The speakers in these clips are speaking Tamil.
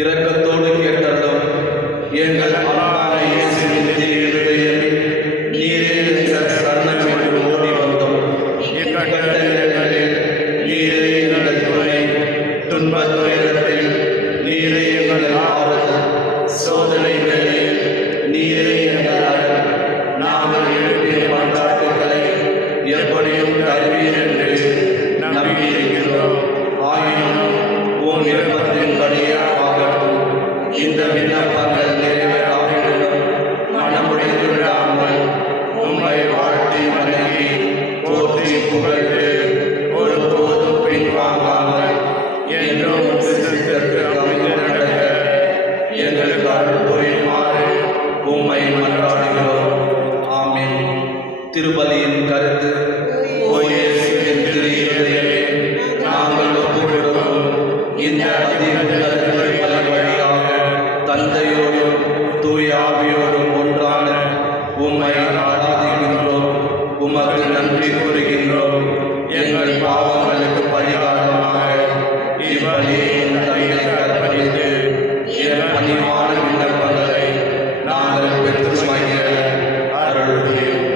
இரக்கத்தோடு கேட்டதும் எங்கள் அருளான இயேசுவின் இதயமே, நீரே எங்கள் சரணமிட்டு ஓடி வந்தோம். இக்கட்ட நேரங்களில் நீரே எங்கள் துணை, துன்பத் துயரத்தில் நீரே எங்கள் ஆறுதல், சோதனை வேளையில் நீரே எங்கள் அரண். நாங்கள் எழுப்பிய மன்றாட்டுகளை எப்படியும் தருவீர் என்று நம்பியிருக்கிறோம். ஆயினும் உம் விருப்பத்தின் படியாக இந்த விண்ணப்பங்கள் நிறைவேறாவிடும் மனமுடைந்து விடாமல் உம்மை வாழ்த்தி வணங்கி போற்றி புகழ்ந்து ஒருபோதும் பின்வாங்காமல் இந்த அதிஉன்னத திருப்பலி வழியாக தந்தையோடும் தூய ஆவியோடும் ஒன்றான உம்மை ஆராதிக்கின்றோம். உமக்கு நன்றி கூறுகின்றோம். எங்கள் பாவங்களுக்கு பரிகாரமாக இப்பலியை தந்தைக்கு அர்ப்பணித்து என் பணிவான விண்ணப்பங்களை நாங்கள் பெற்று மகிழ அருள் புரியும்.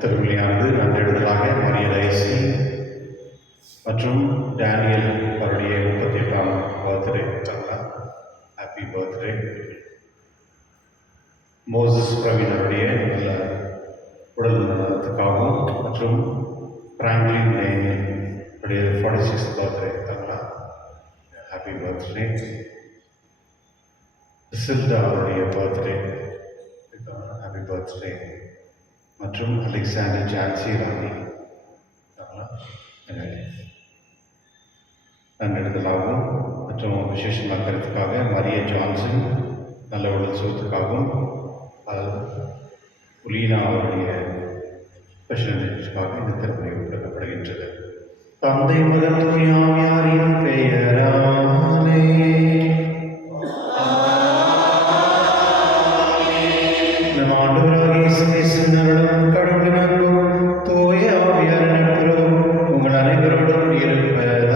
திருவிழியானது நன்றெடுதலாக மரியரேசி மற்றும் டேனியல் அவருடைய 38ஆம் பர்த்டே. Happy birthday. மோசஸ் பிரவீனருடைய நல்ல உடல் நலத்துக்காகவும் மற்றும் பிராங்க்லின் டேனியல் உடைய 46th பர்த்டே. Happy birthday. சில்டா அவருடைய பர்த்டே. Happy birthday. மற்றும் அலெக்சாண்டர் ஜான்சி ராணி நன்னெடுதலாகவும் மற்றும் விசேஷமாக கருத்துக்காக மரிய ஜான்சன் நல்ல உடல் சுகத்துக்காகவும் உலீனா அவருடைய ஸ்பெஷல் நிகழ்ச்சிக்காக இந்த திறமை கொடுக்கப்படுகின்றது. தந்தை மகன் தூயாவியாரின் பெயராலே நம் ஆண்டவராகிய இயேசு கிறிஸ்துவின் அருளும் கடவுளின் அன்பும் தூய ஆவியாரின் நட்புறவும் உங்கள் அனைவரோடும் இருப்பதாக.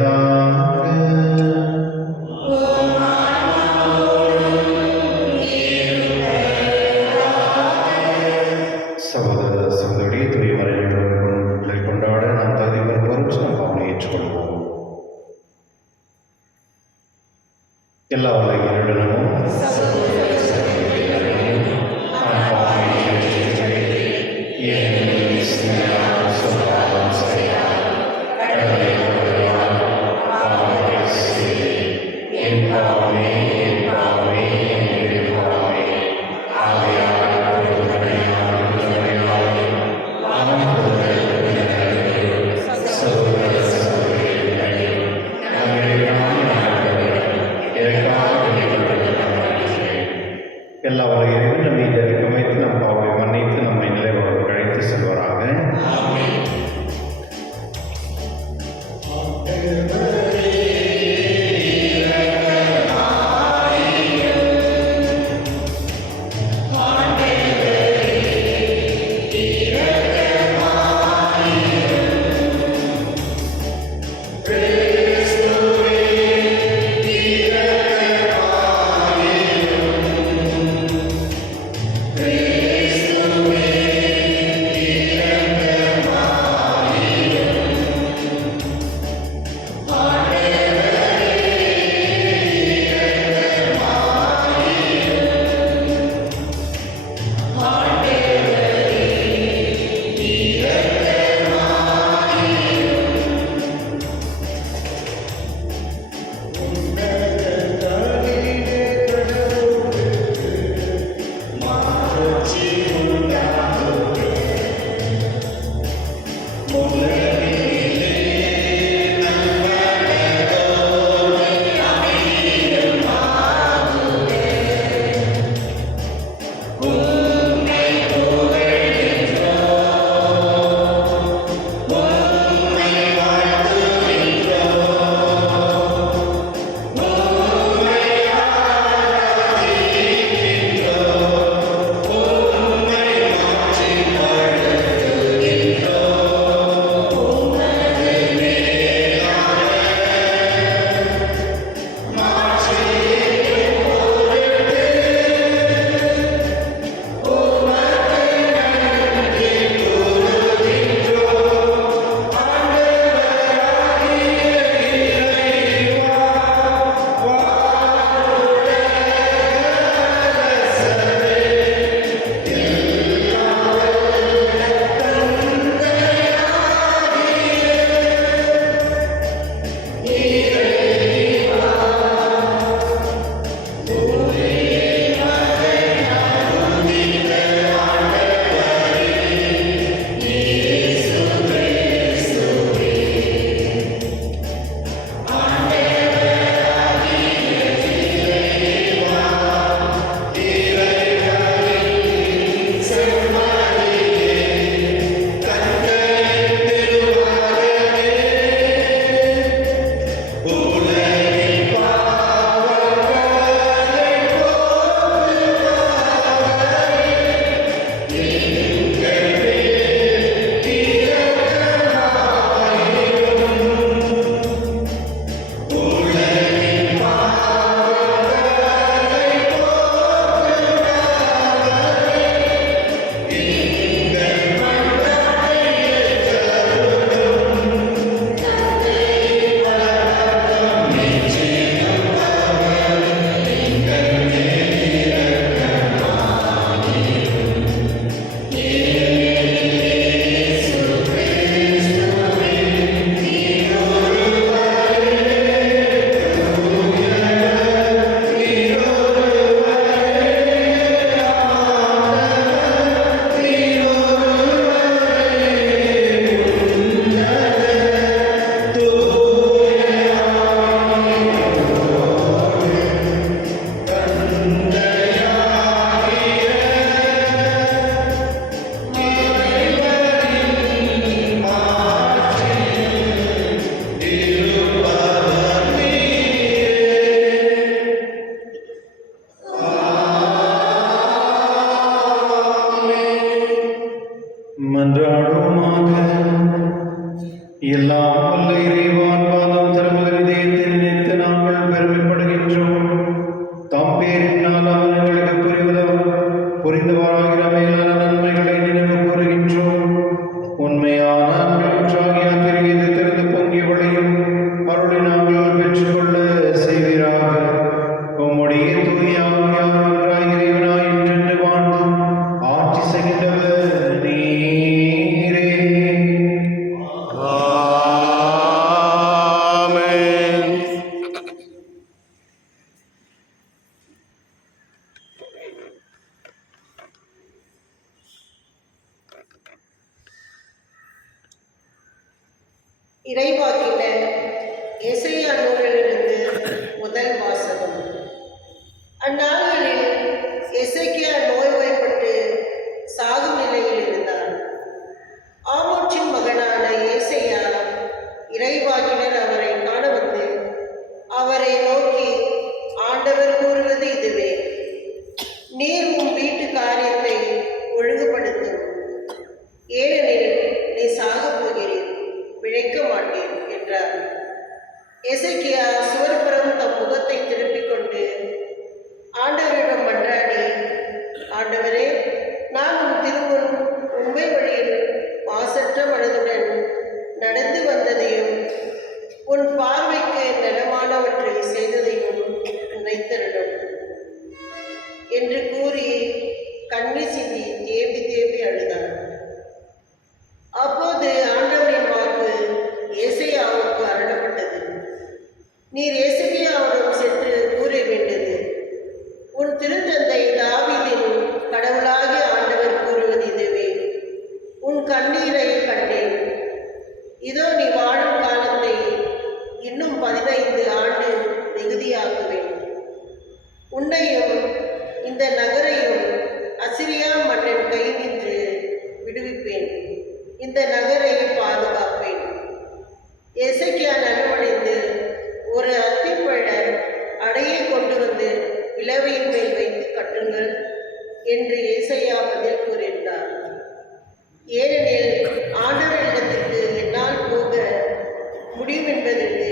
சகோதர சகோதரி தூய மறைகளை கொண்டாட நாம் தகுதி பெறும் நம் அவனை ஏற்றுக்கொள்வோம். எல்லா இறைவனும் எல்லா இறைவன் நம்மை இதற்கு அமைத்து நம் பாவங்களை மன்னித்து நம்மை நிலைவாழ்வு அழைத்து செல்வாராக. இறைவாக்கினர் எசேயா நூலிலிருந்து முதல் வாசகம். அந்நாள்களில் எசேக்கியா நோய்வாய்ப்பட்டு சாகும் நிலையில் இருந்தார். ஆமோச்சின் மகனான ஏசையா இறைவாக்கினர் அவரை காண வந்து அவரை நோக்கி, ஆண்டவர் கூறுவது இதுவே: நீர் உன் வீட்டு காரியத்தை ஒழுங்குபடுத்தும், ஏனெனில் நீ சாகப் போகிறீர், பிழைக்க மாட்டேன் என்றார். எசேக்கியா சுவர்புறம் தம் முகத்தை திருப்பிக் கொண்டு ஆண்டவரிடம் மன்றாடி, ஆண்டவரே, நான் உன் திருமுன் உண்மை வழியில் மாசற்ற மனதுடன் நடந்து வந்ததையும் உன் பார்வைக்கு நலமானவற்றை செய்ததையும் நினைத்தருளும் என்று கூறி கண்ணீர் சிந்தி தேம்பி தேம்பி அழுதார். அப்போது ஆண்டவரின் வாக்கு ஏசையாவுக்கு அருளப்பட்டது. நீர் எசேக்கியாவிடம் சென்று கூற வேண்டியது: உன் திருத்தந்தை தாவீதின் கடவுளாகிய ஆண்டவர் கூறுவது இதுவே: உன் கண்ணீரை கண்டேன். இதோ நீ வாழும் காலத்தை இன்னும் 15 ஆண்டு மிகுதியாக்குவேன். உன்னையும் இந்த நகரையும் அசிரியா மன்னன் கை நின்று விடுவிப்பேன். இந்த நகரை பாதுகாப்பேன். எசேக்கியா நலமடைந்து ஒரு அத்திப்பழ அடையை கொண்டு வந்து விளவையின் மேல் வைத்து கட்டுங்கள் என்று ஏசையா பதில் கூறினார். ஏனெனில் ஆண்டவரிடத்திற்கு என்னால் போக முடியும் என்பதற்கு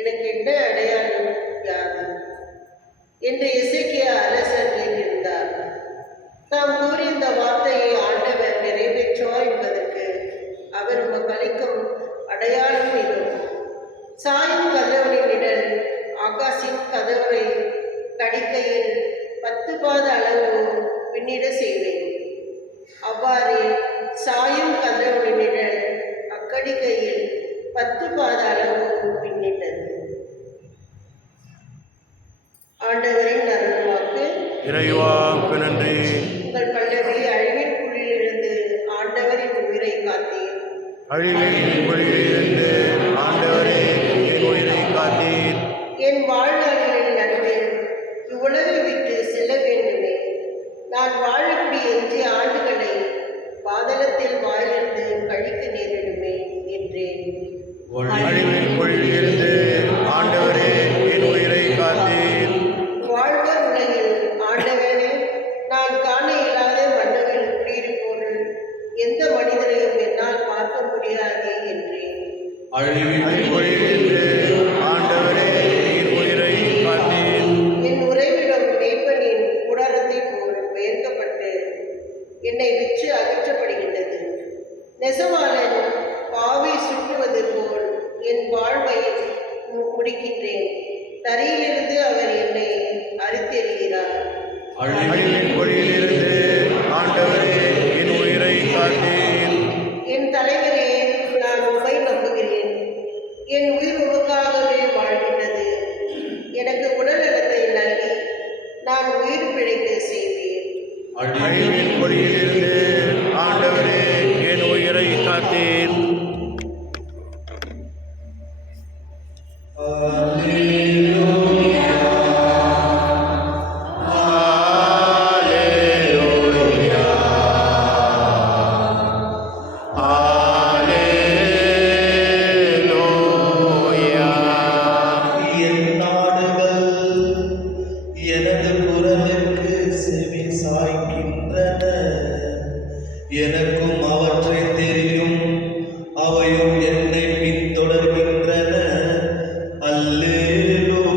எனக்கு என்ன அடையாளம் யாது என்று எசேக்கியா அரசர் கேட்டிருந்தார். தாம் கூறிய இந்த வார்த்தையை ஆண்டவர் நிறைவேற்றுவார் என்பதற்கு அவர் உமக்கு அளிக்கும் அடையாளம் இது: சாயும் கதவனின் நிழல் ஆகாசின் கதவை கடிக்கையில் 10 பாத அளவு பின்னிட செய்வேன். அவ்வாறே சாயும் கதவனின் நிழல் அக்கடிக்கையில் 10 பாத அளவு பின்னிட்டது. ஆண்டவரின் அருள்வாக்கு. இறைவாக்கு நன்றி. உங்கள் பல்லவி அழிவின் குழியிலிருந்து ஆண்டவரின் உயிரை காத்தீர். அழிவின் குழியிலிருந்து ஆண்டவரே என் உயிரை காத்தீர். என் வாழ்நாளில் நடுவே இவ்வுலகை விட்டு செல்ல வேண்டுமே. நான் வாழக்கூடிய எஞ்சிய ஆண்டுகளை பாதளத்தில் வாயிலிருந்து கழிக்க நேரிடுமே என்றேன். அழிவின் குழியிலிருந்து ஆண்டவரே என் உயிரை காத்தீர். வாழ்வர் உலகில் ஆண்டவரே, நான் காண இயலாத மன்னவில் குடியிருப்போடு எந்த மனிதரையும் என்னால் பார்க்க முடியாது என்றேன். அழிவின் குழியிலிருந்து ஆண்டவரே என் உயிரை காத்தீர். என் உறைவிடம் மேய்ப்பனின் கூடாரத்தை போல் பெயர்க்கப்பட்டு என்னை விற்று அகற்றப்படுகின்றது. நெசவாளன் பாவை சுற்றுவது போல் என் வாழ்வை முடிக்கின்றேன். தரையிலிருந்து அவர் என்னை அறுத்தெறிகிறார். அழிவின் குழியிலிருந்து ஆண்டவரே என் உயிரை காத்தீர். என் தலைவரே, நான் உம்மை நம்புகிறேன். என் உயிர் உமக்காகவே வாழ்கின்றது. எனக்கு உடல் நலத்தை நல்கி நான் உயிர் பிழைக்க செய்வேன். அழிவின் குழியிலிருந்து ஆண்டவரே என் உயிரை காத்தீர். என் நாடுகள் எனது குரலுக்கு செவி சாய்க்கின்றன. எனக்கும் அவற்றை தெரியும், அவையும் என்னை பின்தொடர்கின்றன. அல்லேலூயா.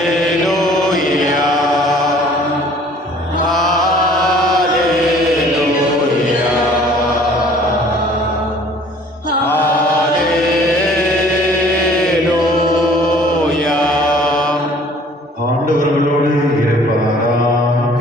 Hallelujah. Hallelujah. Hallelujah. ஆண்டவர்களோடு இருப்பாராக.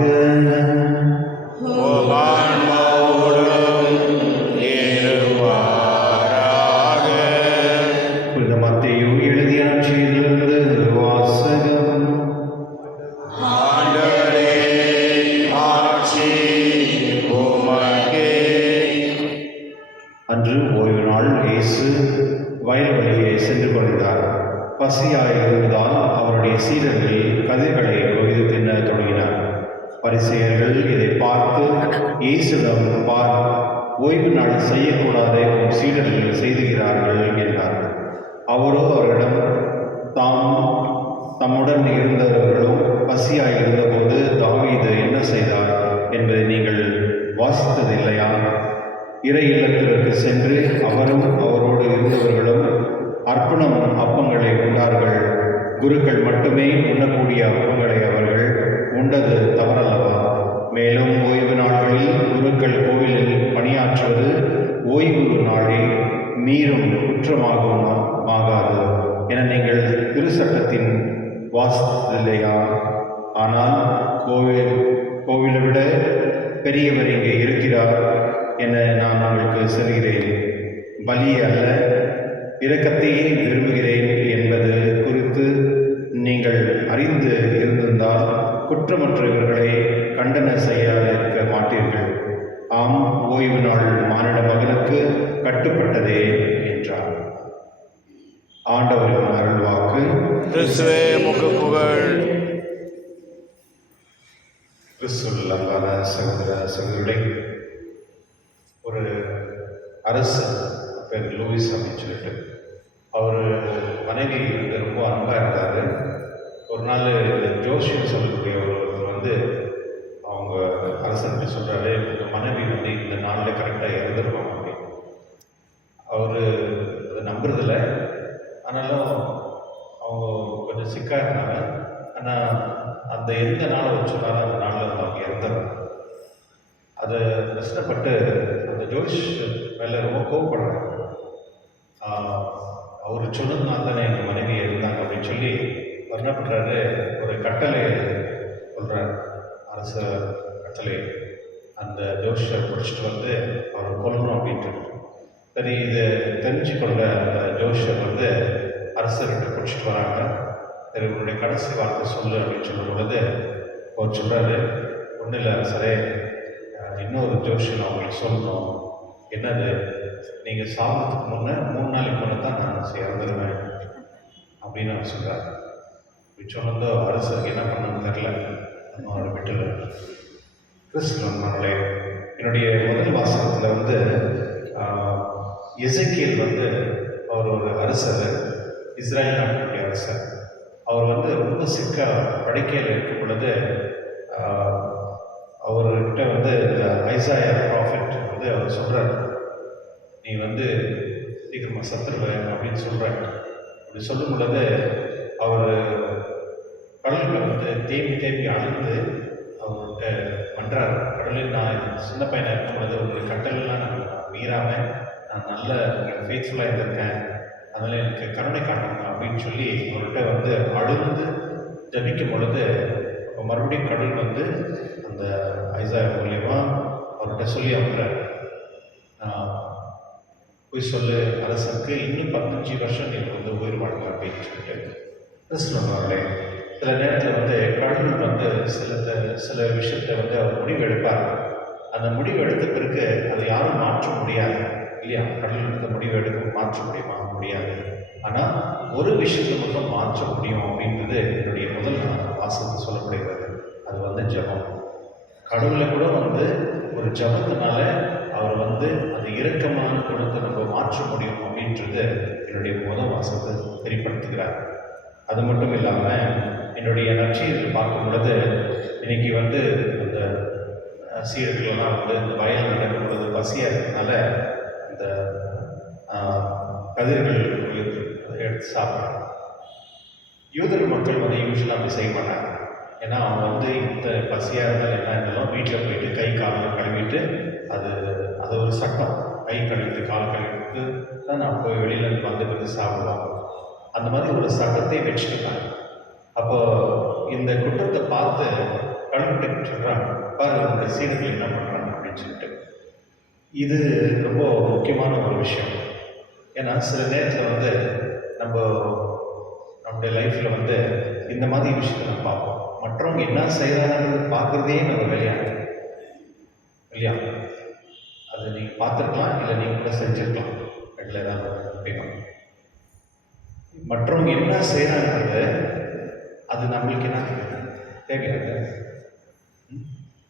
கதிர்களை கொய்து தின்ன தொடங்கினார். பரிசேயர்கள் இதை பார்த்து இயேசுவிடம், பார், ஓய்வு நாள் செய்யக்கூடாதே உம் சீடர்கள் செய்துகிறார்கள் என்றார்கள். அவரோ அவர்களிடம், தம்முடன் இருந்தவர்களும் பசியாய் இருந்தபோது தாவீது என்ன செய்தார் என்பதை நீங்கள் வாசித்ததில்லையா? இறை இல்லத்திற்கு சென்று அவரும் அவரோடு இருந்தவர்களும் அர்ப்பணம் அப்பங்களை உண்டார்கள். குருக்கள் மட்டுமே உண்ணக்கூடிய அப்பங்களை அவர்கள் உண்டது தவறல்லவா? மேலும் ஓய்வு நாட்களில் குருக்கள் கோவிலில் பணியாற்றுவது ஓய்வு நாளை மீறும் குற்றமாகாது என நீங்கள் திருச்சட்டத்தின் வாசித்ததில்லையா? ஆனால் கோவிலை விட பெரியவர் இங்கே இருக்கிறார் என நான் உங்களுக்கு சொல்கிறேன். பலியை அல்ல, இரக்கத்தையே விரும்புகிறேன் என்பது குறித்து நீங்கள் அறிந்து இருந்திருந்தால் குற்றமற்ற இவர்களை கண்டன செய்யாதிருக்க மாட்டீர்கள். ஆம், ஓய்வு நாள் மானிட மகனுக்கு கட்டுப்பட்டதே என்றார். ஆண்டவரின் அருள்வாக்கு. கிறிஸ்துவே உமக்கு புகழ். கிறிஸ்துவில் அன்பான சகோதர சகோதரிகளே, ஒரு அரசு பேர் லூயிஸ் அப்படின்னு சொல்லிட்டு அவர் மனைவி வந்து ரொம்ப அன்பாக இருந்தார். ஒரு நாள் ஜோஷியம் சொல்லக்கூடிய ஒருவர் வந்து அவங்க அரசன்ட்டு சொல்கிறாரு, உங்கள் மனைவி வந்து இந்த நாளில் கரெக்டாக இறந்துருவாங்க அப்படின்னு. அவர் அதை நம்புறதில்ல. ஆனாலும் அவங்க கொஞ்சம் சிக்காக இருந்தாங்க. ஆனால் அந்த எந்த நாளை வச்சுனாலும் அந்த நாளில் வந்து அவங்க இறந்துடுறாங்க. அதை கஷ்டப்பட்டு அந்த ஜோஷ் மேலே ரொம்ப கோவப்படுறாங்க. அவர் சொன்னதுனால தானே எங்கள் மனைவி இருந்தாங்க அப்படின்னு சொல்லி அவர் என்ன பண்ணுறாரு, ஒரு கட்டளை சொல்கிறார், அரச கட்டளை. அந்த ஜோஷை பிடிச்சிட்டு வந்து அவர் கொல்லணும் அப்படின்ட்டு. சரி, இதை தெரிஞ்சு கொண்ட அந்த ஜோஷர் வந்து அரசர்கிட்ட பிடிச்சிட்டு வராங்க. சரி, உன்னுடைய கடைசி வார்த்தை சொல்லு அப்படின்னு சொல்லும் பொழுது அவர் சொல்கிறாரு, ஒன்றும் இல்லை அரசரே, இன்னொரு ஜோஷன் அவங்களுக்கு சொல்லணும். என்னது, நீங்கள் சாப்பிட்றதுக்கு முன்னே 3 நாளைக்கு முன்னே தான் நான் இறந்துடுவேன் அப்படின்னு அவர் சொல்கிறார். இப்படி சொன்னதோ அரசருக்கு என்ன பண்ணணும்னு தெரில, இன்னும் அவர் விட்டுல. கிறிஸ்துவர்களே, என்னுடைய முதல் வாசகத்தில் வந்து எசேக்கியேல் வந்து அவர் ஒரு அரசர், இஸ்ரேல் நாட்டுடைய அரசர். அவர் வந்து ரொம்ப படுக்கையில் இருக்கும் பொழுது அவர்கிட்ட வந்து ஐசாயா ப்ராஃபிட் வந்து அவர் சொல்கிறார், நீ வந்து சீக்கிரமாக சத்துருவ அப்படின்னு சொல்கிறார். அப்படி சொல்லும் பொழுது அவர் கடலில் வந்து தேம்பி அழுந்து அவர்கிட்ட பண்ணுறார். கடலில் நான் சின்ன பையனாக இருக்கும் பொழுது உங்களுடைய கட்டளெலாம் நான் மீறாமல் நான் நல்ல ஃபேத்ஃபுல்லாக இருந்திருக்கேன், அதனால் எனக்கு கருணை காட்டுங்க அப்படின்னு சொல்லி அவர்கிட்ட வந்து அழுந்து ஜபிக்கும் பொழுது மறுபடியும் கடல் வந்து அந்த ஐசாயா மூலியமாக அவர்கிட்ட சொல்லி அனுப்புகிறார், போய் சொல்லு அரசனுக்கு, இன்னும் 15 வருஷம் நீங்கள் வந்து உயிர் வாழ்ங்க அப்படின்னு சொல்லிட்டு. கிறிஸ்துவர்களே, சில நேரத்தில் வந்து கடவுள் வந்து சில விஷயத்தை வந்து அவர் முடிவு எடுப்பார். அந்த முடிவு எடுத்த பிறகு அதை யாரும் மாற்ற முடியாது இல்லையா? கடவுள் எடுத்த முடிவு மாற்ற முடியாது. ஆனால் ஒரு விஷயத்தை மட்டும் மாற்ற முடியும் அப்படின்றது என்னுடைய முதல் வாசகத்தில் சொல்லப்படுகிறது. அது வந்து ஜபம். கடவுளை கூட வந்து ஒரு ஜபத்தினால அவர் வந்து அது இரக்கமான குணத்தை நம்ம மாற்ற முடியும் அப்படின்றது என்னுடைய முதல் வாசகத்தை வெளிப்படுத்துகிறார். அது மட்டும் இல்லாமல் என்னுடைய நற்செய்தியில் பார்க்கும் பொழுது இன்னைக்கு வந்து அந்த சீடர்களெல்லாம் வந்து இந்த வயல் நடக்கும் பொழுது பசியாக இருக்கிறதுனால இந்த கதிர்கள் எடுத்து சாப்பிட்றாங்க. யூதர் மக்கள் வந்து யூஸ்வலாக அப்படி செய்ய மாட்டாங்க. ஏன்னா அவங்க வந்து இந்த பசியாக இருந்தாலும் என்ன இருந்தாலும் வீட்டில் போயிட்டு கை காலை கழுவிட்டு அது ஒரு சட்டம். கை கழுவிட்டு கால் கழுவிட்டு தான் நான் போய் வெளியிலேருந்து வந்து வந்து சாப்பிடுவாங்க. அந்த மாதிரி ஒரு சட்டத்தை வச்சுருக்காங்க. அப்போ இந்த குற்றத்தை பார்த்து கடவுள்கிட்ட சொல்கிறாங்க, பாரு உங்களுடைய சீடர்கள் என்ன பண்ணுறாங்க அப்படின்னு சொல்லிட்டு. இது ரொம்ப முக்கியமான ஒரு விஷயம். ஏன்னா சில நேரத்தில் வந்து நம்முடைய லைஃப்பில் வந்து இந்த மாதிரி விஷயத்தை நம்ம பார்ப்போம். மற்றவங்க என்ன செய்கிறாங்கன்னு பார்க்குறதே நம்ம விளையாடு இல்லையா? அது நீங்கள் பார்த்துருக்கலாம், இல்லை நீங்கள் கூட செஞ்சுருக்கலாம். ரெண்டில் ஏதாவது அப்படின்னா மற்றவங்க என்ன செய்கிறாங்கிறத அது நம்மளுக்கு என்ன தேவையில்லை,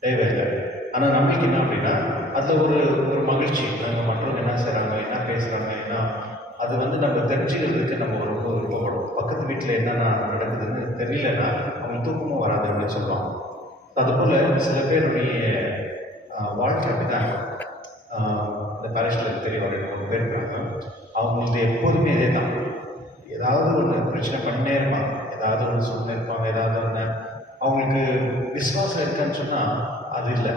தேவையில்லை. ஆனால் நம்மளுக்கு என்ன அப்படின்னா அதில் ஒரு ஒரு மகிழ்ச்சி, நாங்கள் மற்றவங்க என்ன செய்கிறாங்க, என்ன பேசுகிறாங்க, என்ன அது வந்து நம்ம தெரிஞ்சுக்கிறதுக்கு நம்ம ரொம்ப விருப்பப்படும். பக்கத்து வீட்டில் என்னென்ன நடக்குதுன்னு தெரியலன்னா அவங்க தூக்கமும் வராது அப்படின்னு சொல்லுவாங்க. அதுபோல் சில பேருடைய வாழ்க்கை அப்படி தான். இந்த பேரிஷில் தெரிய ஒரு 2 பேர் இருக்காங்க. அவங்களுக்கு எப்போதுமே இதே தான், ஏதாவது ஒன்று பிரச்சனை பண்ணினே இருப்பாங்க, ஏதாவது ஒன்று சொல்லினே இருப்பாங்க, ஏதாவது ஒன்று. அவங்களுக்கு விசுவாசம் இருக்கான்னு சொன்னால் அது இல்லை.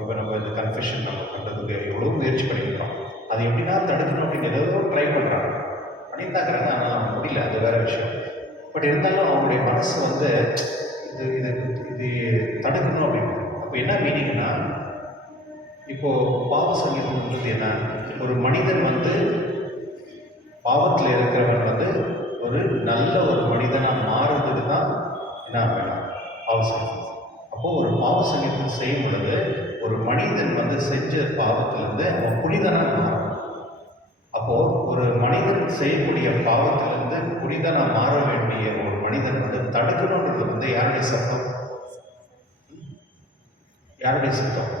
இப்போ நம்ம இந்த கன்ஃபெஷன் நம்ம பண்ணுறதுக்கு எவ்வளோ முயற்சி பண்ணியிருக்கோம், அது எப்படின்னா தடுக்கணும் அப்படின்னு ஏதோ ட்ரை பண்ணுறாங்க, பண்ணியிருந்தாங்கிறாங்க, ஆனால் முடியல, அது வேறு விஷயம். பட் இருந்தாலும் அவங்களுடைய மனசு வந்து இது இது இது தடுக்கணும் அப்படின்னு. அப்போ என்ன மீனிங்னா, இப்போது பாவ சங்கீதம்ன்றது என்ன, ஒரு மனிதன் வந்து பாவத்தில் இருக்கிறவன் வந்து ஒரு நல்ல ஒரு மனிதனாக மாறுறதுக்கு தான் என்ன வேணும், பாவ சங்கீதம். அப்போது ஒரு பாவ சங்கீதம் செய்யும் பொழுது ஒரு மனிதன் வந்து செஞ்ச பாவத்திலேருந்து அவன் புனிதனாக மாறும். அப்போது ஒரு மனிதன் செய்யக்கூடிய பாவத்திலிருந்து புனிதனாக மாற வேண்டிய ஒரு மனிதன் வந்து தடுக்கணுன்றது வந்து யாருடைய சத்தம், யாருடைய சத்தம்?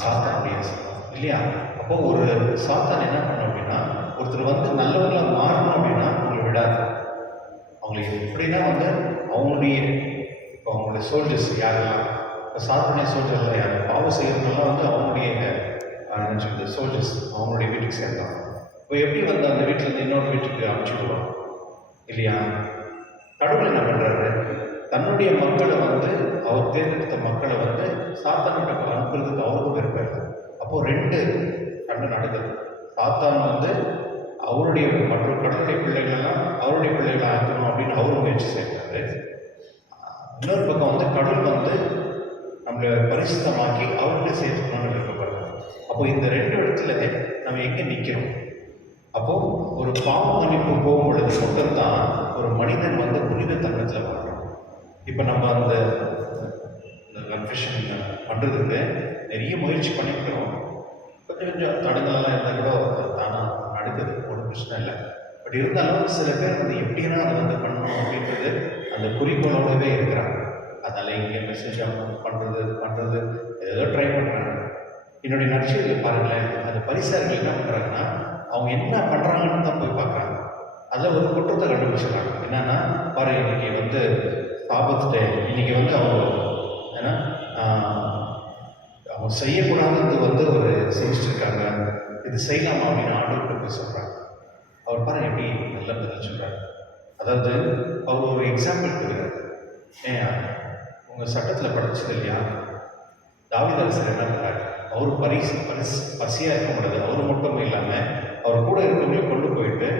சாத்தானுடைய சத்தம் இல்லையா? அப்போ ஒரு சாத்தான் என்ன பண்ணும் அப்படின்னா, ஒருத்தர் வந்து நல்லவங்களாக மாறணும் அப்படின்னா அவங்களை விடாது. அவங்களுக்கு எப்படின்னா வந்து அவங்களுடைய இப்போ அவங்களுடைய சோல்ஜர்ஸ் யாரெல்லாம், இப்போ சாத்தானுடைய சோல்ஜர்லாம் யார், பாவம் செய்யறதுலாம் வந்து அவங்களுடைய என்ன சொல்றது சோல்ஜர்ஸ், அவங்களுடைய வீட்டுக்கு சேர்ந்தாங்க. இப்போ எப்படி வந்து அந்த வீட்டிலேருந்து இன்னொரு வீட்டுக்கு அனுப்பிச்சு விடுவாங்க இல்லையா? கடவுள் என்ன பண்ணுறாரு, தன்னுடைய மக்களை வந்து அவர் தேர்ந்தெடுத்த மக்களை வந்து சாத்தான்கிட்ட அனுப்புறதுக்கு அவருக்கும் விருப்பம் இல்லை. அப்போது 2 கண்ணு நடக்குது. சாத்தான் வந்து அவருடைய மற்ற கடவுளுடைய பிள்ளைகளெல்லாம் அவருடைய பிள்ளைகளை ஆக்கணும் அப்படின்னு அவரும் முயற்சி செய்கிறாரு. இன்னொரு பக்கம் வந்து கடவுள் வந்து நம்மளை பரிசுத்தமாக்கி அவர்கிட்ட சேர்த்துக்கணும்னு விருப்பப்படுறாரு. அப்போ இந்த 2 இடத்துல நம்ம எங்கே நிற்கிறோம்? அப்போது ஒரு பாவ மன்னிப்பு போகும் பொழுது மட்டும்தான் ஒரு மனிதன் வந்து புனித தன்னத்தில் வாழ்றான். இப்போ நம்ம அந்த கன்ஃபெஷன் பண்ணுறதுக்கு நிறைய முயற்சி பண்ணிக்கிறோம். கொஞ்சம் தடங்கள்லாம் இருந்தால் கூட தானாக நடக்குது, ஒன்றும் பிரச்சனை இல்லை. பட் இருந்தாலும் சில பேர் வந்து எப்படின்னா அதை வந்து பண்ணணும் அப்படின்றது அந்த குறிக்கோளோடவே இருக்கிறாங்க. அதனால் இங்கே மெசேஜ் பண்ணுறது இது பண்ணுறது ஏதோ ட்ரை பண்ணுறாங்க. என்னுடைய நற்செய்தியில் பாருங்களேன், அந்த பரிசார்கள் என்ன பண்ணுறாங்கன்னா, அவங்க என்ன பண்ணுறாங்கன்னு தான் போய் பார்க்குறாங்க. அதில் ஒரு குற்றத்தை கண்டுபிடிச்சிடறாங்க. என்னன்னா பாரு, இன்னைக்கு வந்து சாபத்து டே, இன்னைக்கு வந்து அவங்க ஏன்னா அவங்க செய்யக்கூடாதது வந்து ஒரு செஞ்சுருக்காங்க, இது செய்யலாமா அப்படின்னு ஆண்டவர்கிட்ட போய் சொல்கிறாங்க. அவர் பாருங்க எப்படி நல்ல பதில் சொல்கிறார். அதாவது அவர் ஒரு எக்ஸாம்பிள் கொடுக்குறாரு. உங்கள் சட்டத்தில் படிச்சது இல்லையா, தாவீது அரசர் என்ன பண்ணுறாரு, அவர் பசியாக இருக்க முடியாது, அவர் மட்டும் இல்லாமல் அவர் கூட இருக்கவங்களை கொண்டு போயிட்டு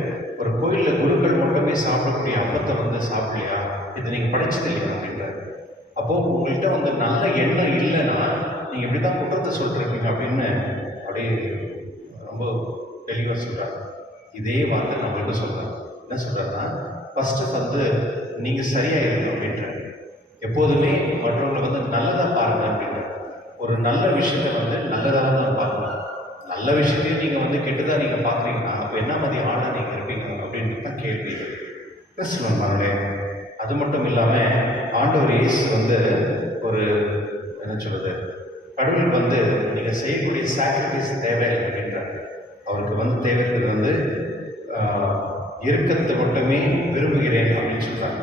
ஒரு கோயிலில் குருக்கள் மட்டுமே சாப்பிடக்கூடிய அப்பத்தை வந்து சாப்பிடலையா, இது நீங்கள் படிச்சது இல்லையா அப்படின்றாரு. அப்போது உங்கள்கிட்ட வந்து நல்ல எண்ணம் இல்லைன்னா நீங்கள் இப்படி தான் குற்றத்தை சொல்லிருக்கீங்க அப்படின்னு அப்படியே ரொம்ப தெளிவாக சொல்கிறார். இதே வார்த்தை நான் உங்களுக்கு சொல்கிறேன். என்ன சொல்கிறாருன்னா, ஃபஸ்ட்டு வந்து நீங்கள் சரியாக இருங்க அப்படின்றார். எப்போதுமே மற்றவங்களை வந்து நல்லதாக பாருங்கள் அப்படின்ற ஒரு நல்ல விஷயத்தை வந்து நல்லதாக தான் பார்க்கலாம். நல்ல விஷயத்தையும் நீங்கள் வந்து கெட்டதாக நீங்கள் பார்க்குறீங்கன்னா அப்போ என்ன மாதிரி ஆளாக நீங்கள் இருப்பீங்க அப்படின்ட்டு தான் கேள்வி. கிறிஸ்துவன்மார்களே, அது மட்டும் இல்லாமல் ஆண்டவர் இயேசு வந்து ஒரு என்ன சொல்கிறது, கடவுளுக்கு வந்து நீங்கள் செய்யக்கூடிய சாக்ரிஃபைஸ் தேவையில்லை அப்படின்றார். அவருக்கு வந்து தேவைங்கிறது வந்து இறுக்கத்தை மட்டுமே விரும்புகிறேன் அப்படின்னு சொல்கிறாங்க.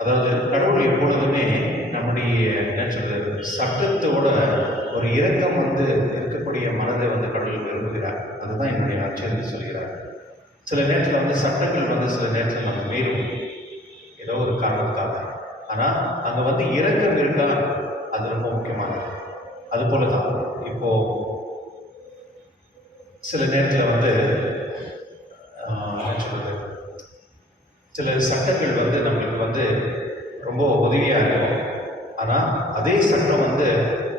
அதாவது கடவுள் எப்பொழுதுமே நம்முடைய என்ன சொல்கிறது சட்டத்தோட ஒரு இரக்கம் வந்து இருக்கக்கூடிய மனதை வந்து கடவுள் விரும்புகிறார். அதுதான் என்னுடைய நற்செய்தி சொல்கிறார். சில நேரத்தில் வந்து சட்டங்கள் வந்து சில நேரத்தில் நம்ம மீறும் ஏதோ ஒரு காரணத்துக்காக, ஆனால் அங்கே வந்து இரக்கம் இருக்கா, அது ரொம்ப முக்கியமானது. அதுபோல தான் இப்போது சில நேரத்தில் வந்து என்ன சொல்கிறது, சில சட்டங்கள் வந்து நம்மளுக்கு வந்து ரொம்ப உதவியாக இருக்கும். ஆனால் அதே சட்டம் வந்து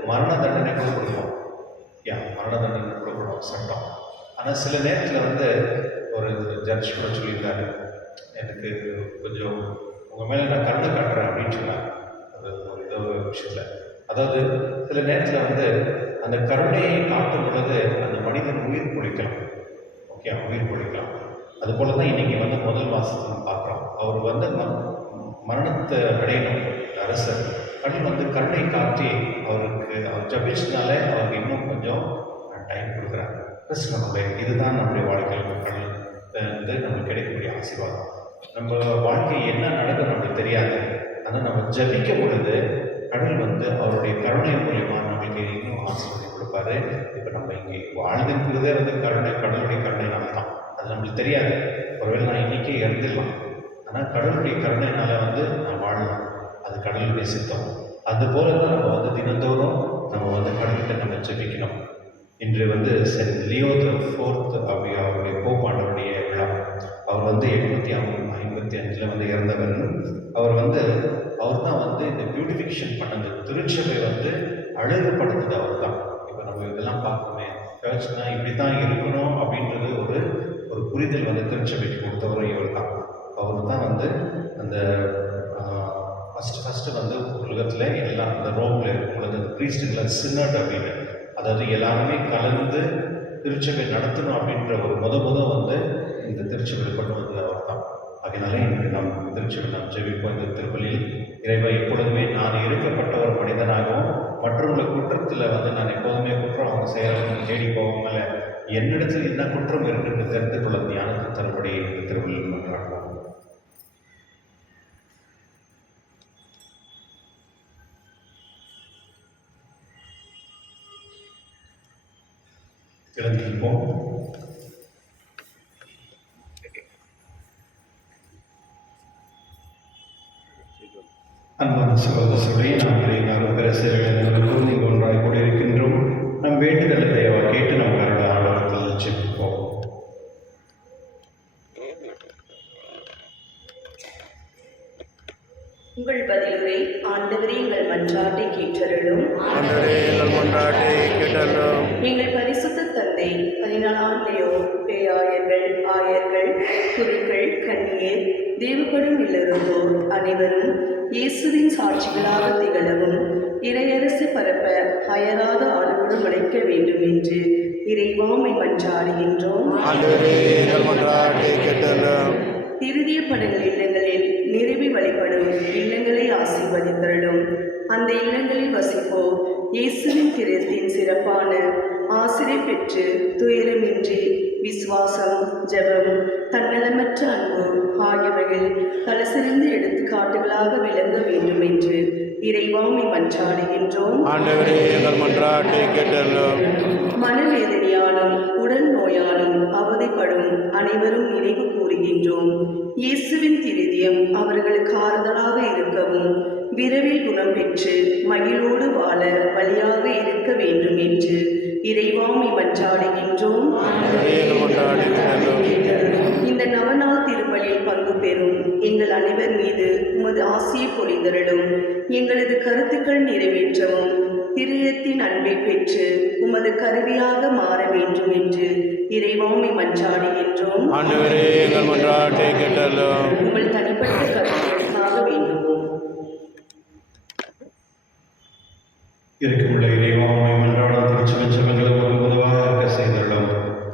மரண தண்டனை கூட கொடுக்கும். மரண தண்டனை கூட கொடுக்கும் சட்டம். ஆனால் சில நேரத்தில் வந்து ஒரு ஜட்ஜ் கூட சொல்லியிருந்தாரு, எனக்கு கொஞ்சம் உங்கள் மேலே நான் கருணை காட்டுறேன் அப்படின்னு சொன்னாங்க. அது ஒரு ஏதோ ஒரு விஷயத்தில், அதாவது சில நேரத்தில் வந்து அந்த கருணையை காட்டும் பொழுது அந்த மனிதன் உயிர் பொழிக்கலாம். உயிர் பொழிக்கலாம். அதுபோல தான் இன்னைக்கு வந்து முதல் வாசத்தை நம்ம பார்க்குறோம். அவர் வந்து மரணத்தை அடையணும் அரசர். கடவுள் வந்து கருணை காட்டி அவர் ஜபிச்சதுனால அவருக்கு இன்னும் கொஞ்சம் டைம் கொடுக்குறாங்க. ப்ளஸ் நம்மளுடைய இதுதான் நம்முடைய வாழ்க்கையில் கடவுள் வந்து நம்மளுக்கு கிடைக்கக்கூடிய ஆசீர்வாதம். நம்ம வாழ்க்கை என்ன நடக்கும் நம்மளுக்கு தெரியாது. ஆனால் நம்ம ஜபிக்கும் பொழுது கடவுள் வந்து அவருடைய கருணை மூலியமாக நம்மளுக்கு இன்னும் ஆசீர்வாதம் கொடுப்பாரு. இப்போ நம்ம இங்கே வாழ்ந்துக்கிறதே வந்து கடவுளுடைய கருணைனால தான். அது நம்மளுக்கு தெரியாது. ஒருவேளை நான் இன்னைக்கே இறந்துடலாம், ஆனால் கடவுளுடைய கருணையினால வந்து நான் வாழலாம். அது கடவுளுடைய சித்தம். அதுபோல தான் நம்ம வந்து தினந்தோறும் நம்ம வந்து கடவுள்கிட்ட நம்ம ஜெபிக்கணும். இன்று வந்து சென்ட் லியோ தி ஃபோர்த் அவருடைய போப்பாண்டவருடைய விழா. அவர் வந்து 855 வந்து இறந்தவர். அவர் தான் வந்து இந்த பியூட்டிஃபிகேஷன் பண்ணது, திருச்சபை வந்து அழகுபடுத்துது அவர் தான். இப்போ நம்ம இதெல்லாம் பார்க்கணுமே, சர்ச்னா இப்படி தான் இருக்கணும் அப்படின்றது ஒரு புரிதல் வந்து திருச்சபைக்கு கொடுத்தவரும் இவர் தான். அவர் தான் வந்து அந்த ஃபஸ்ட்டு வந்து உலகத்தில் எல்லாம் அந்த ரோமில் இருக்கும் பொழுது அந்த ப்ரீஸ்டுகளை சின்னட் அப்படின்னு, அதாவது எல்லாருமே கலந்து திருச்சபை நடத்தணும் அப்படின்ற ஒரு முத வந்து இந்த திருச்சபை கொண்டு வந்தது அவர் தான். அதனால இன்றைக்கு நம் திருச்சபை நாம் ஜெபிப்போம். இந்த திருப்பலியில் இறைவா, எப்பொழுதுமே நான் இருக்கப்பட்ட ஒரு மனிதனாகவும் மற்றவங்கள குற்றத்தில் வந்து நான் எப்போதுமே குற்றம் அவங்க செய்கிறவங்க தேடி போகாமல என்னிடத்தில் என்ன குற்றம் இருக்குன்னு தெரிந்து கொள்ள ஞானத்தை தரும்படி இந்த திருப்பலியில் மன்றாடுவோம். எழுந்திருப்போம். அன்பான சகோதரர்களே, நாம் எல்லாரும் பிற சேவைகளுக்கும் நீங்கள் ஒன்றாக கூட இருக்கின்றோம். நம் வேண்டுதலை தயவா கேட்டு நம் கருட ஆண்டவரத்தில் ஜெபிப்போம். உங்கள் பதிலுரை ஆண்டவரே எங்கள் மன்றாட்டை கேட்டருளும். எங்கள் பரிசுத்த தந்தை 14ஆம் லியோ ஆயர்கள், குருக்கள், கன்னியர், தேவப்படும் இல்லறந்தோர் அனைவரும் இயேசுவின் சாட்சிகளாக திகழவும் இறையரசு பரப்ப அயராத ஆளுநடு உழைக்க வேண்டும் என்று இறைவாமை மன்றாடுகின்றோம். திருதியப்படங்கள் இல்லங்களில் நிறுவி வழிபடும் இல்லங்களை ஆசீர்வதித்தருளும். அந்த இல்லங்களில் வசிப்போர் இயேசுவின் திறத்தின் சிறப்பான ஆசிரியை பெற்று துயரமின்றி விசுவாசம், ஜெபம், தன்னலமற்ற அன்பு ஆகியவைகள் தலசிறந்த எடுத்துக்காட்டுகளாக விளங்க வேண்டும் என்று இறைவாமை மன்றாடுகின்றோம். மனவேதனையாலும் உடல் நோயாலும் அவதிப்படும் அனைவரும் நினைவு கூறுகின்றோம். இயேசுவின் திருதியம் அவர்களுக்கு ஆறுதலாக இருக்கவும் விரைவில் குணம் பெற்று மகிழோடு வாழ வழியாக இருக்க வேண்டும் என்று இறைவாமை மன்றாடுகின்றோம். இந்த நவநாள் திருப்பலியில் பங்கு பெறும் எங்கள் அனைவர் மீது உமது ஆசியை பொழிந்தருளும். எங்களது கருத்துக்கள் நிறைவேற்றவும் திருயத்தின் அன்பை பெற்று உமது கருவியாக மாற வேண்டும் என்று இறைவாமை மன்றாடுகின்றோம். உங்கள் தனிப்பட்ட கருத்துக்களுக்காக வேண்டுவோம். இருக்குமுள்ள இறைவாமை மன்றாடும் திருச்சபைகளுக்கு பொதுவாக இருக்க செய்துள்ளோம்.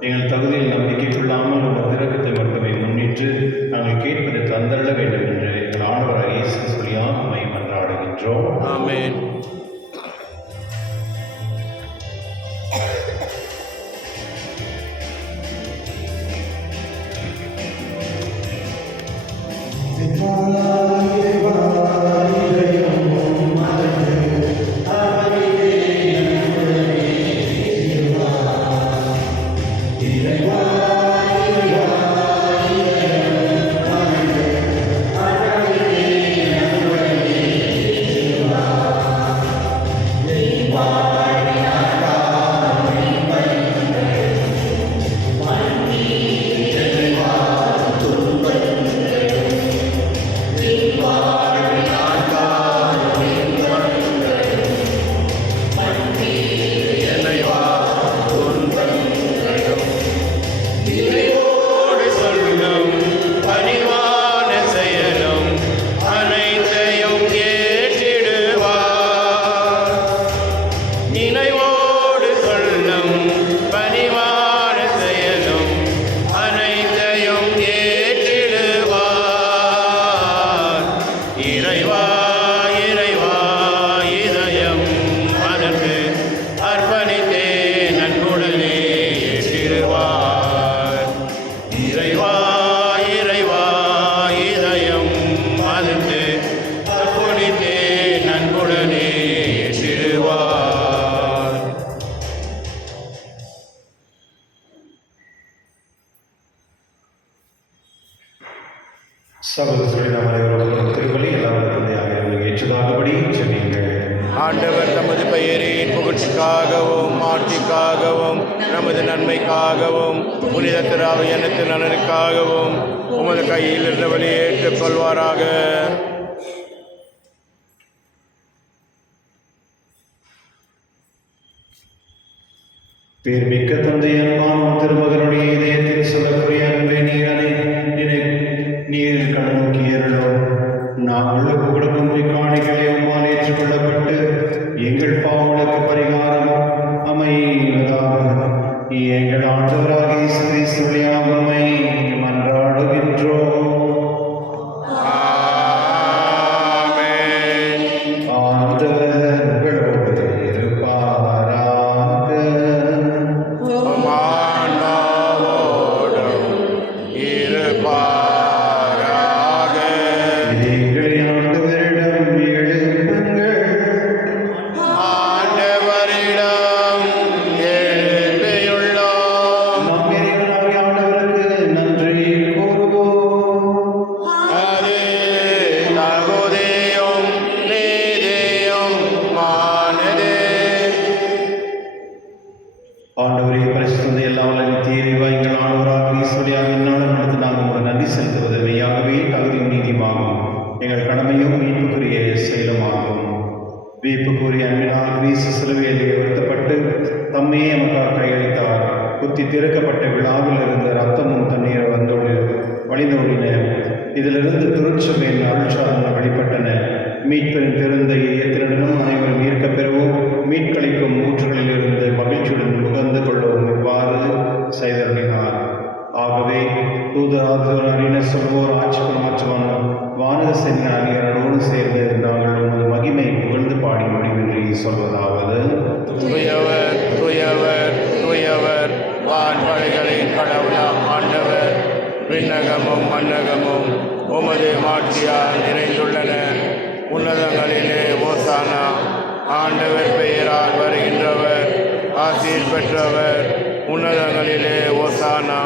எங்கள் தகுதியில் நம்பிக்கை கொள்ளாமல் ஒரு திறக்கத்தை மட்டுமே முன்னிட்டு நாங்கள் கேட்பதை தந்தள்ள வேண்டும் என்று எங்கள் ஆண்டவர் இயேசு சொல்லியால் நம்மை மன்றாடுகின்றோம். ஆமென். நான் சகோதரர்களை நாம் அனைவரும் திருப்பலி எல்லாரும் தந்தையாக ஏற்றதாகபடி செல்லுங்கள். ஆண்டவர் தமது பெயரின் புகழ்ச்சிக்காகவும் ஆட்சிக்காகவும் நமது நன்மைக்காகவும் புனித திராவியனத்தின் நலனுக்காகவும் உமது கையில் இருந்து வெளியேற்றுக் கொள்வாராக. பேர்மிக்க தந்தையன்மான திருமகனுடைய இதயத்தில் சொல்லக்கூடிய அன்பை நீர் கண்ணோக்கி ஏறலும் நாங்கள் கொடுக்கும் இக்காணிகளை உம்மால் ஏற்றுக்கொள்ளப்பட்டு எங்கள் பாவங்களுக்கு பரிகாரம் அமைவதாக. எங்கள் ஆண்டவராக இயேசு கிறிஸ்துவின் உம்மை மன்றாடுகின்றோம். ஆமென். ஆண்டவர் உங்களோடு இருப்பாராக. ஆன்மாவோடும் இருப்பாராக. எங்களை ஆண்டவரிடம் எழுப்புங்கள். ஆண்டவரிடம் எழுப்பியுள்ளோம். நம் இறைவனாகிய ஆண்டவருக்கு நன்றி கூறுவோம். அது தகுதியும் நீதியும் மானதே. ஆண்டவரே பரிசுத்த எல்லா வல்லமையும் தீர்வா எங்கள் ஆண்டவராக ஈஸ்வரியாக இந்நாளும் நடந்து நாங்கள் ஒரு நன்றி செலுத்துவது மெய்யாகவே தகுதியும் நீதியுமாகும். எங்கள் கடமையும் மீட்புக்குரிய செயலுமாகும். மீட்புக்குரிய அன்பினால் கிறிஸ்து சிலுவையில் வருத்தப்பட்டு தம்மே நமக்காக கையளித்தார். குத்தி திறக்கப்பட்ட விழாவில் இருந்த ரத்தமும் தண்ணீர் வழிந்தோடின. இதிலிருந்து திருச்சபையின் அருட்சாதனங்கள் வெளிப்பட்டன. மீட்பெரும் திறந்த திறனும் அனைவரும் ஈர்க்கப் பெறவும் மீட்களிக்கும் ஊற்றுகளில் இருந்து மகிழ்ச்சியுடன் முகந்து கொள்ளவும் இவ்வாறு செய்தருளினார். ஆகவே தூதர் அறிஞர் சொல்வோர் ஆட்சிக்கு மாற்றுவானோம் வானக சென்ற அணியரோடு சேர்ந்து நாங்கள் உமது மகிமை புகழ்ந்து பாடி முடிவின்றி சொல்வதாவது: துயவர் துயவர் துயவர் வான்படைகளின் கடவுளாம் ஆண்டவர். விண்ணகமும் மண்ணகமும் உமது மாட்சியால் நிறைந்துள்ளன. உன்னதங்களிலே ஓசானா. ஆண்டவர் பெயரால் வருகின்றவர் ஆசீர் பெற்றவர். உன்னதங்களிலே ஓசானா.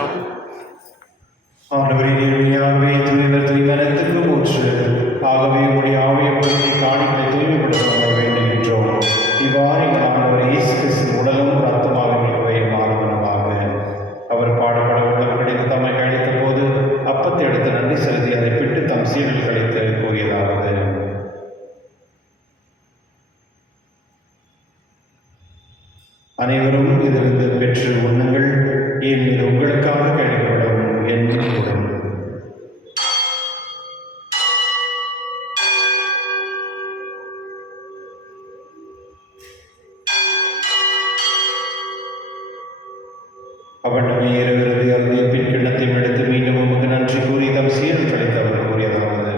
ஆண்டவரின் இனிமையாகவே தூய்மை தூய்மனத்துக்கு ஊற்று. ஆகவே உடைய ஆவியை பொருத்தி காணிகளை தூய்மைப்படுத்த வேண்டுகின்றோம். இவ்வாறு எங்கள் ஆண்டவர் இயேசு கிறிஸ்து உடலும் ரத்தமாக மிகவை மாறுவனமாக. அவர் பாடுபட உள்ளம் கிடைத்து தம்மை கழித்த போது அப்பத்தை எடுத்து நன்றி செலுத்தி அதை பிட்டு தம் சீரில் கழித்து கூறியதாவது: அனைவரும் இதிலிருந்து பெற்று உண்ணுங்கள். ஏன் இது உங்களுக்காக கழிக்கப்படும் என் உடல். அவனமே இரவிருதி அருந்திய பின் கிண்ணத்தை எடுத்து மீண்டும் உமக்கு நன்றி கூறி தம் சீரில் கழித்து அவர் கூறியதாவது: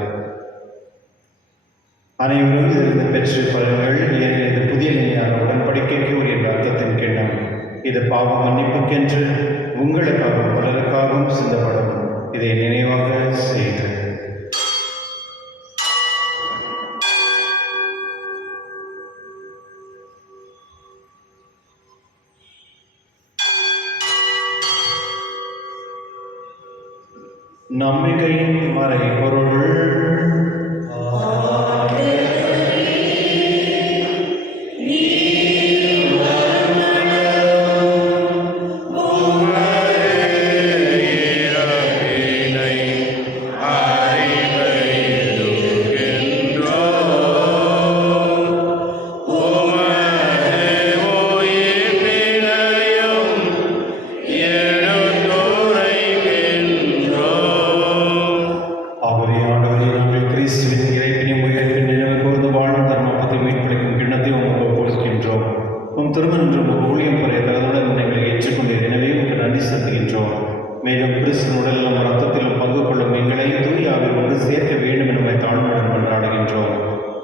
அனைவரும் இதிலிருந்து பெற்று பலன்கள். ஏன் இது புதிய நிலையான உடன்படிக்கைக்கு உரிய ரத்தத்தின் கிண்ணம். இது பாவ மன்னிப்புக்கென்று உங்களுக்காகவும் பலருக்காகவும் சிந்தப்படும். இதை நினைவாக செய்க. நம்பிக்கையின் மறைபொருள். ஆகவே ஆண்டவரே, நாங்கள் கிறிஸ்துவின் இறைவனையும் உயிர்ப்பின் நினைவு கூர்ந்து வாழும் தர்மபத்தை மீட்பளிக்கும் கிண்ணத்தை உமக்கு ஒப்புக்கொடுக்கின்றோம். உம் திருமணம் ஊழியம் புரிய தகுதியுடன் எங்களை ஏற்றுக்கொண்டீர். எனவே உமக்கு நன்றி செலுத்துகின்றோம். மேலும் கிறிஸ்துவின் உடலிலும் ரத்தத்திலும் பங்கு கொள்ளும் எங்களை தூயாவில் ஒன்று சேர்க்க வேண்டும் என்பதை தாழ்மையுடன் கொண்டாடுகின்றோம்.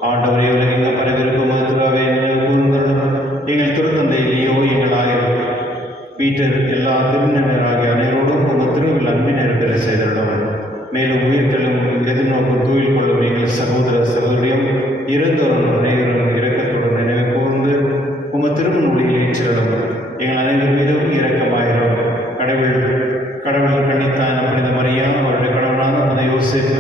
ஆண்டவரே, உலகெங்கும் பரவிருக்கும் திருவாவை நினைவு கூர்ந்ததும் எங்கள் திருத்தந்தை லியோ, எங்கள் ஆயர் பீட்டர், எல்லா திருநினராகிய அனைவரோடும் உங்கள் திருவில் அன்பினர் பெற செய்துள்ளோம். மேலும் உயிர்களும் எதிர்நோக்கும் தூயில் கொள்ளும் எங்கள் சகோதர சகோதரியும் இறந்தோரும் அனைவரும் இரக்கத்துடன் நினைவு கூர்ந்து உமது திருமண ஒளியில் ஏற்றிடும். எங்கள் அனைவர் மீதும் இரக்கமாயிரும். கடவுள் கணித்தான புனித மரியா, அவருடைய கடவுளான புனித யோசேப்பு,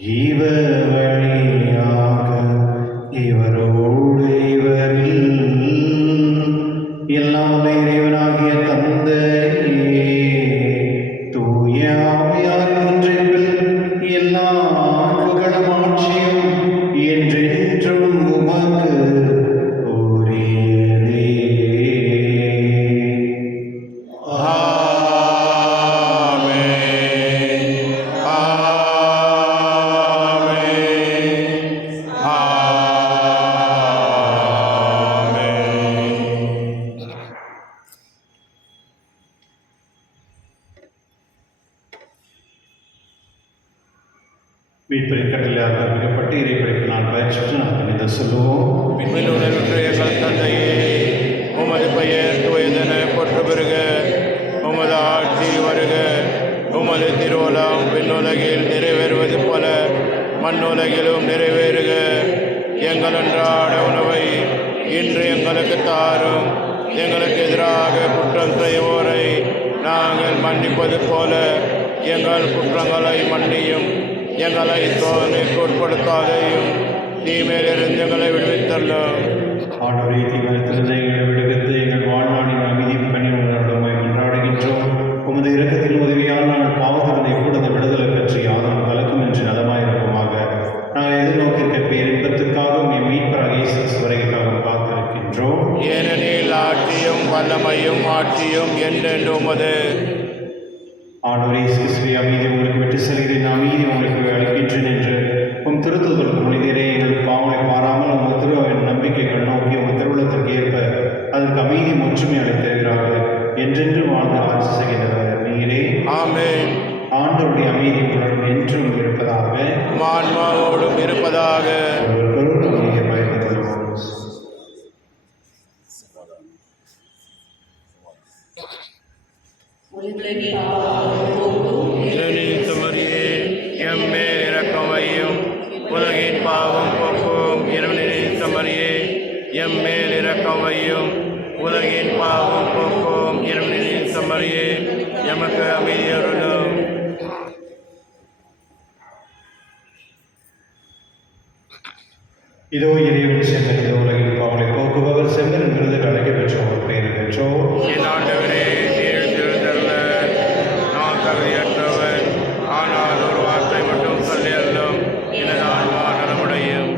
இவர் வழியாக இவரோடு இவரில் எல்லாம் இறைவனாகிய தந்தையே தூய ஆவியாரின் ஒன்றிப்பில் எல்லா புகழும் ஆட்சியும் என்றென்றும் உமக்கு உரியதே. ஆமென். ஆமென். ஆமென். மீட்பரின் கட்டளையாக அறிவிக்கப்பட்டு இறைப்படைக்கு நான் பயிற்சி பெற்று நாம் கணித சொல்லுவோம். விண்ணுலகில் எங்கள் தந்தையே, உமது பெயர் தூயதென போற்று பெறுக. உமது ஆட்சி வருக. உமது திருவுளம் விண்ணுலகில் நிறைவேறுவது போல மண்ணுலகிலும் நிறைவேறுக. எங்கள் அன்றாட உணவை இன்று எங்களுக்கு தாரும். எங்களுக்கு எதிராக குற்றம் செய்வோரை நாங்கள் மன்னிப்பது போல எங்கள் குற்றங்களை மன்னியும். எங்களை சோதனைக்கு உட்படுத்தாதையும் தீமையிலிருந்து எங்களை விடுவித்தள்ளும். ஆண்டவரே, தீவிரத்திலிருந்து எங்களை விடுவித்து எங்கள் வாழ்நாளின் அமைதியும் கனிவுணர்வுமை கொண்டாடுகின்றோம். உமது இரக்கத்தில் உதவியால் நாங்கள் பாவத்திலிருந்து எப்பொழுது விடுதலை பெற்று யாரும் கலக்கும் என்று நலமாயிருக்குமாக. நாங்கள் எதிர்நோக்கியிருக்க பேரின்பத்துக்காகவும் என் மீட்பராக இயேசு கிறிஸ்து வருகைக்காகவும் காத்திருக்கின்றோம். ஏனெனில் ஆட்சியும் வல்லமையும் ஆட்சியும் என்றென்று உமது. ஆண்டவரே, இயேசு கிறிஸ்துவே, அமைதி உங்களுக்கு விட்டு செல்கிறேன், அமைதி உங்களுக்கு அளிக்கின்றேன் என்று உம் திருத்துதலுக்கு மனிதரே எங்கள் பாவங்களை பாராமல் உங்கள் திருவின் நம்பிக்கைகள் நோக்கி உங்கள் திருவுளத்திற்கு ஏற்ப அதற்கு அமைதி ஒற்றுமை அளித்திருக்கிறார்கள். என்றென்று வாழ்ந்து ஆட்சி செய்கின்றவர் நீரே. ஆமென். ஆண்டவருடைய அமைதி உடன் என்றும் இருப்பதாக. ஆன்மாவோடும் இருப்பதாக. ஒருவருக்கொருவர் பயந்து கொள்வோம். இறைநிலைத்த மரியே, எம்மேல் இரக்கம் வையும். உலகின் பாவம் போக்கும் இறைநிலைத்த மரியே, எம்மேல் இரக்கம் வையும். உலகின் பாவம் போக்கும் இறைநிலைத்த மரியே, எமக்கு அமைதி அருளும். இதோ இறைவன் செம்மன், இந்த உலகின் பாவங்களை போக்குபவர் செம்மன் விருதுக்கு அழைக்க பெற்றோர் பெயர் பெற்றோர். என் ஆண்டவரே, நீர் எழுந்தருள நான் தகுதியற்றவன். ஆனால் ஒரு வார்த்தை மட்டும் சொல்லி அருளும், எனது ஆன்மா நலமுடையும்.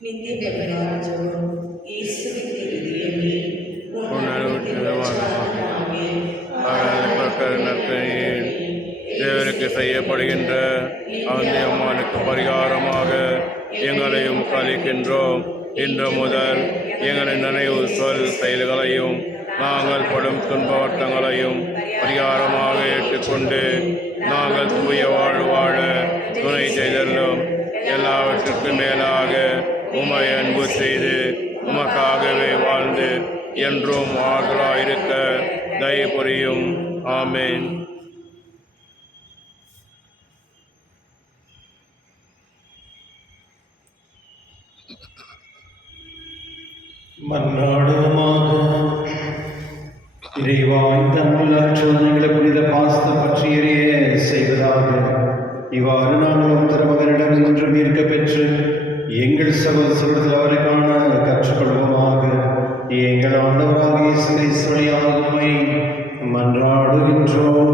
நித்திய பரிகாரம் இயேசுவின் திருதியமே தேவனுக்கு செய்யப்படுகின்ற அந்த அம்மானுக்கு பரிகாரமாக எங்களையும் கழிக்கின்றோம். இன்று முதல் எங்களின் நினைவு சொல் செயல்களையும் நாங்கள் படும் துன்பவட்டங்களையும் பரிகாரமாக ஏற்றுக்கொண்டு நாங்கள் தூய வாழ்வு வாழ துணை செய்தல்லும். எல்லாவற்றுக்கும் மேலாக உமை அன்பு செய்து உமக்காகவே வாழ்ந்து என்றும் ஆறுதலாயிருக்க தயவு புரியும். ஆமேன். மன்றாடுவோமாக. இறைவா, இந்த அன்புள்ள புனித பாஸ்தம் பற்றியறிய செய்வதாக இவ்வாறு நாங்களும் திருமகனிடம் இன்றும் இருக்க பெற்று எங்கள் சகோதரத்தில் அவரை காண கற்றுக்கொள்வோமாக. எங்கள் ஆண்டவராக இயேசு கிறிஸ்து வழியாக உம்மை மன்றாடுகின்றோம்.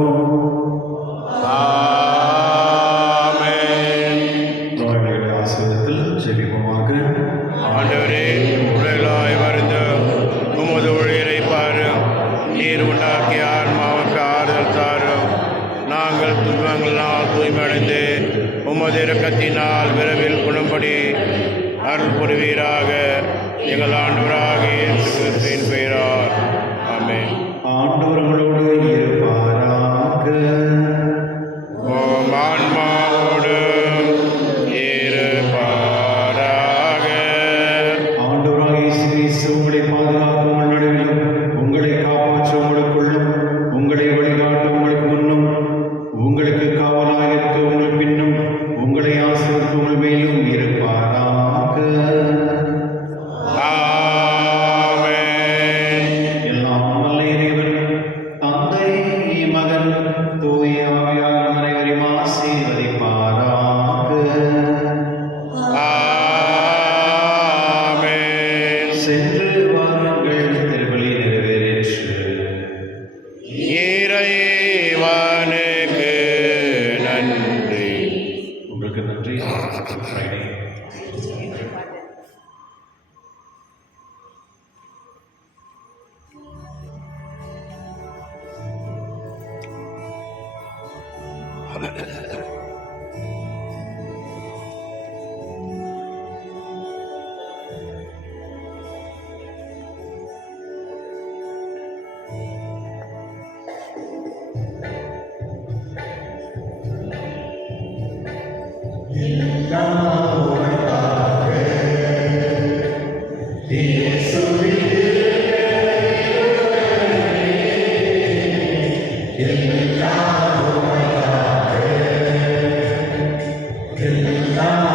நோய்களுடைய ஆசீர்வாதத்தில் ஜெபிப்போமாக. ஆண்டவரே, உடலாய் வருந்த உமது ஒளிரை பாரும். நீர் உண்டாக்கிய ஆன்மாவுக்கு ஆறுதல் தாரும். நாங்கள் துன்பங்களால் தூய்மையடைந்து உமது இரக்கத்தினால் விரைவில் குணப்படி அருள் புரிவீராக. எங்கள் ஆண்டவராக இயேசு கிறிஸ்துவின் பெயரால். ஆமென். ஆண்டவர்களோடு இருப்பாராக. உம் ஆன்மாவோடு இருப்பாராக. ஆண்டவராக இயேசு கிறிஸ்து உங்களை பாதுகாக்கும் உங்கள் நடுவிலும் உங்களை காப்பாற்ற உங்களுக்குள்ளும் உங்களை வழிகாட்ட உங்களுக்கு முன்னும் உங்களுக்கு காவலாக இருக்க உங்கள் பின்னும் உங்களை ஆசீர்வதிக்க உங்கள் மேலும் இருப்பாராக. எல்லாம் வல்ல இறைவன் தந்தை, மகன், தூய ஆவியார் அனைவரையும் ஆசீர்வதிப்பாராக. சென்று வாருங்கள், திருப்பலி நிறைவேறிற்று. இறைவனுக்கு நன்றி. உங்களுக்கு நன்றி. ஃப்ரைடே. எல்லாம்